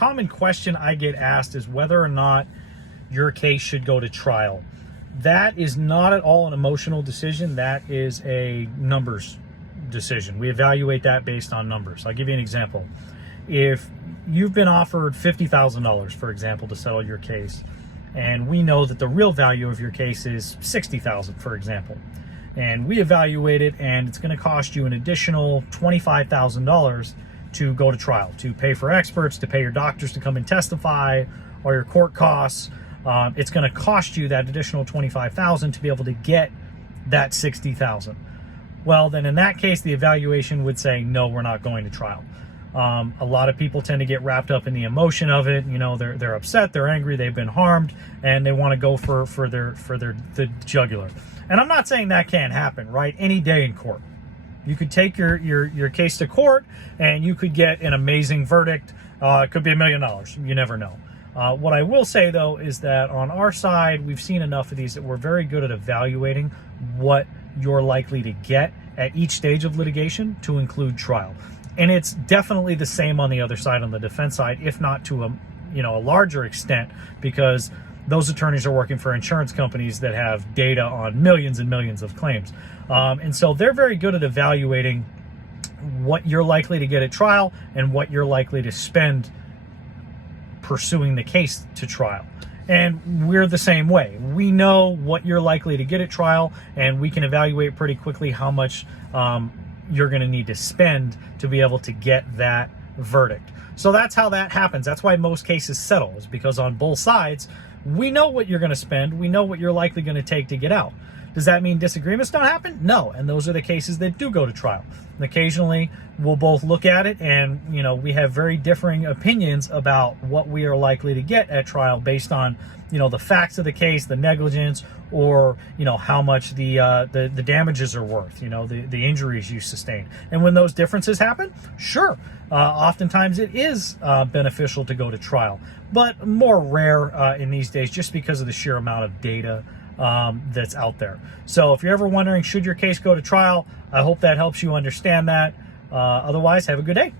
Common question I get asked is whether or not your case should go to trial. That is not at all an emotional decision. That is a numbers decision. We evaluate that based on numbers. I'll give you an example. If you've been offered $50,000, for example, to settle your case, and we know that the real value of your case is $60,000, for example, and we evaluate it, and it's going to cost you an additional $25,000 to go to trial, to pay for experts, to pay your doctors to come and testify, or your court costs. It's going to cost you that additional $25,000 to be able to get that $60,000. Well, then in that case, the evaluation would say, no, we're not going to trial. A lot of people tend to get wrapped up in the emotion of it. You know, they're upset, they're angry, they've been harmed, and they want to go for the jugular. And I'm not saying that can't happen, right? Any day in court. You could take your case to court and you could get an amazing verdict. It could be $1 million. You never know. What I will say, though, is that on our side, we've seen enough of these that we're very good at evaluating what you're likely to get at each stage of litigation to include trial. And it's definitely the same on the other side, on the defense side, if not to a larger extent, because those attorneys are working for insurance companies that have data on millions and millions of claims. And so they're very good at evaluating what you're likely to get at trial and what you're likely to spend pursuing the case to trial. And we're the same way. We know what you're likely to get at trial, and we can evaluate pretty quickly how much you're going to need to spend to be able to get that verdict. So that's how that happens. That's why most cases settle, is because on both sides, we know what you're going to spend. We know what you're likely going to take to get out. Does that mean disagreements don't happen? No. And those are the cases that do go to trial. And occasionally we'll both look at it and, we have very differing opinions about what we are likely to get at trial based on, the facts of the case, the negligence, or, how much the damages are worth, the injuries you sustain. And when those differences happen, sure, oftentimes it is beneficial to go to trial, but more rare in these days just because of the sheer amount of data that's out there. So if you're ever wondering, should your case go to trial, I hope that helps you understand that. Otherwise, have a good day.